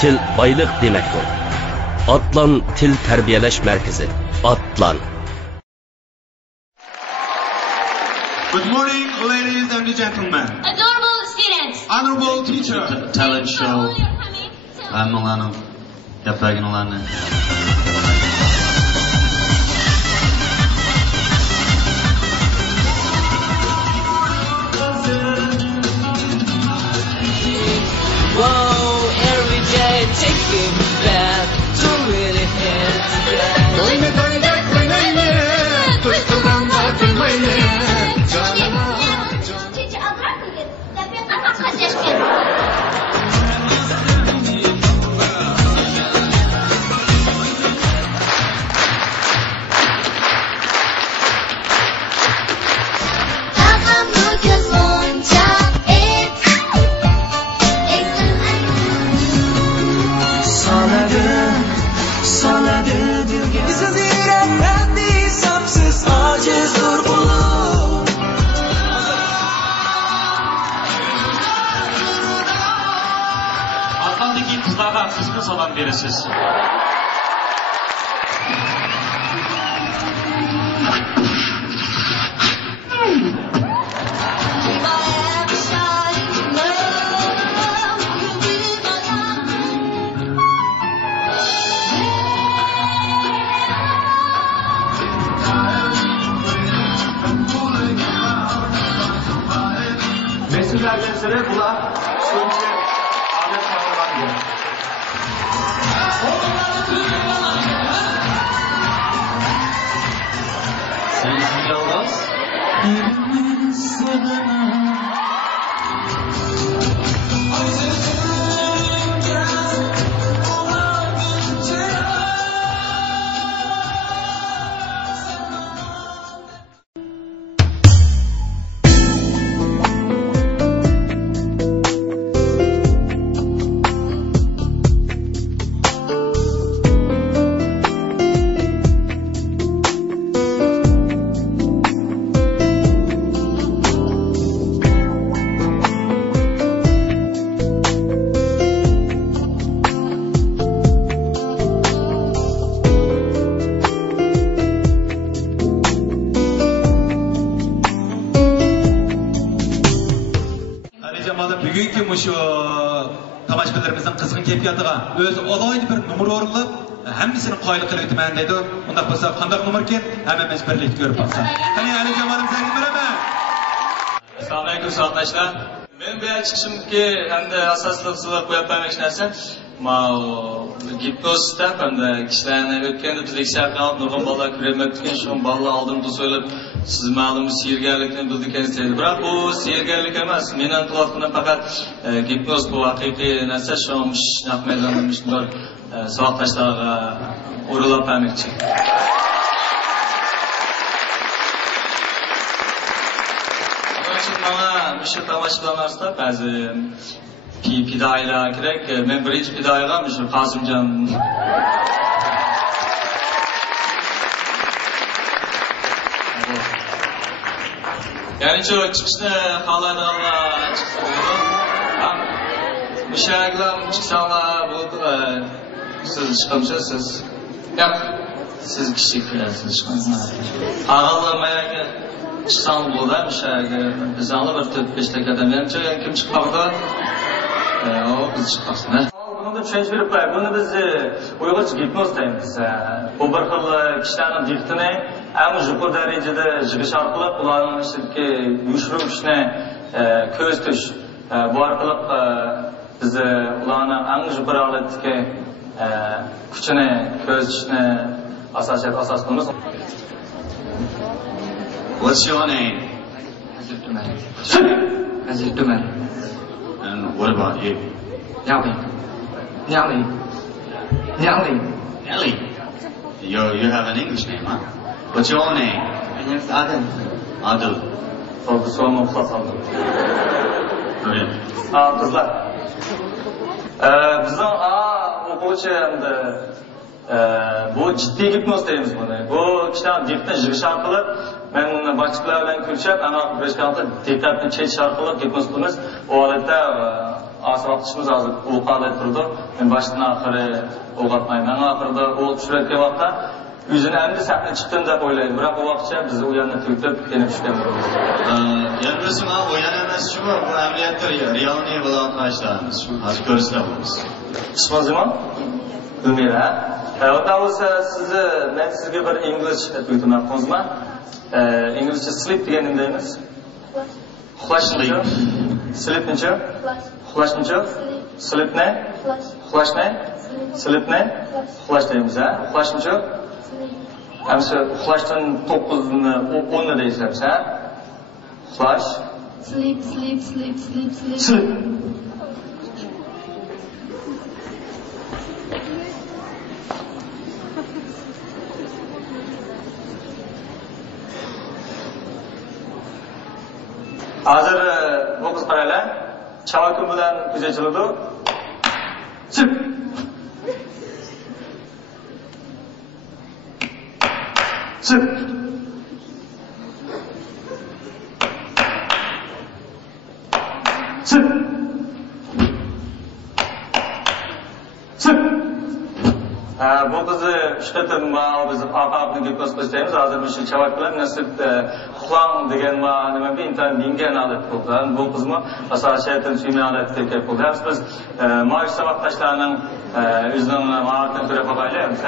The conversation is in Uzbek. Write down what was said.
til boyliq demakdir. Atlan til tarbiyalash markazi. Atlan. Good morning, ladies and gentlemen. Adorable students. Honorable teacher. Talent show. Hammalarning gapirganlarini. Whoa, every day taking me back to really hands Kızlarga salam beresiz. Mesutlarga sira bular shuncha adet qilgan. Bugungi shu tomoshabinlarimizning qizg'in kayfiyatiga o'zi alohida bir numar o'rinlab hammasini qoyil qilib o'taman dedi. Unda bo'lsa qanday numar ekan? Hammamiz birlikda ko'rib olsak. Qani Ali jamoamiz sangi beraman. Assalomu alaykum so'zdoshlar. Men bu chiqishimga hamda asosli usullar qo'yib bermoqchi narsa gipnozda hamda kishilarni o'tganda bizlik shartlar nurg'un bolalar ko'rmayotgan shu bolalar oldimda so'ylab siz ma'lum siyirgarlikni bildikansiz. Biroq bu siyirgarlik emas. Men qilayotganim faqat gipnoz bu haqiqiy narsa shu naq maydonda shunday so'zdoshlarga o'rilib bermoqchi. Şu tamaşalanarsa bazı pidaylar gerek. Ben birinci pidayga şu Kasımcan. Yani şu çıkışta kalanlar çıksa olur. Bu şarkılar çıksalar bu siz çıkamıyorsunuz. Yok. Siz kişi kılarsınız çıkamıyorsunuz. Ağlamaya çıksam burada bir şarkı. Biz alıp bir 4-5 dakikada menimce kim çıkmadı? O biz çıkarsın. Bunu da düşünüş verip koyayım. Bunu biz Uyg'urcha gipnoz deymiz. Bu bir xil kishilarning diqqatini eng yuqori darajada yig'ish orqali ularning ichidagi yushiruv kuchni ko'z tush. Bu orqali biz ularning eng yuqori holatdagi kuchini ko'z tushni asos qilamiz. What's your name? Aziz Duman. And what about you? Nelly. Ellie. You have an English name, huh? What's your name? My name's Adil. Adil. Bu so'ni uxlasaldi. Brilliant. Qizlar. Bizning o'quvchi hamda bu jiddiy gipnoz deymiz buni. Bu kishilar diqqatni yig'ish orqali men boshqalar bilan ko'rishib, ana bir diqqatni chekish orqali gipnoz qilamiz. U holatda az vaqtimiz hozir o'qib turdi. Men boshdan oxiri o'qatmayman. Oxirida o'qib tushayotgan vaqtda o'zini endi sahna chiqdim deb o'ylaydi. Biroq u vaqtcha biz u yerni tutib kelib tushganmiz. Yani biz buna o'yin emas shu, bu amaliyotda realniy bo'lgan ishlarimiz. Shu hozir ko'rsatamiz. Ismingizmi? Dumira. O'ta bo'lsa sizni men sizga bir ingliz aytmoqchimman. İngilizce sleep degan nima deymiz? Uxlashni. Sleep necha? Uxlash necha? Sleep ne? Uxlash ne? Sleep ne? Uxlash deymiz, ha? Uxlash necha? Hamsa uxlashdan 9ni 10ni deysiz, ha? Uxlash. Sleep. Sleep. Hozir bu qiz qaranglar, chavokim bilan ko'cha childi. Chip. Chip. Chip. Chip. Bu qizni ishlatib biz aqabni ko'rsatamiz. Hozir shu chavak bilan nasib uxlang degan nima bir intan dingan odat bo'ldi. Bu qizmi asosan suymalat deb bo'ldi. Biz ma'lum sabaqdashlarning o'zining ma'lumotini ko'rib qo'yaylik.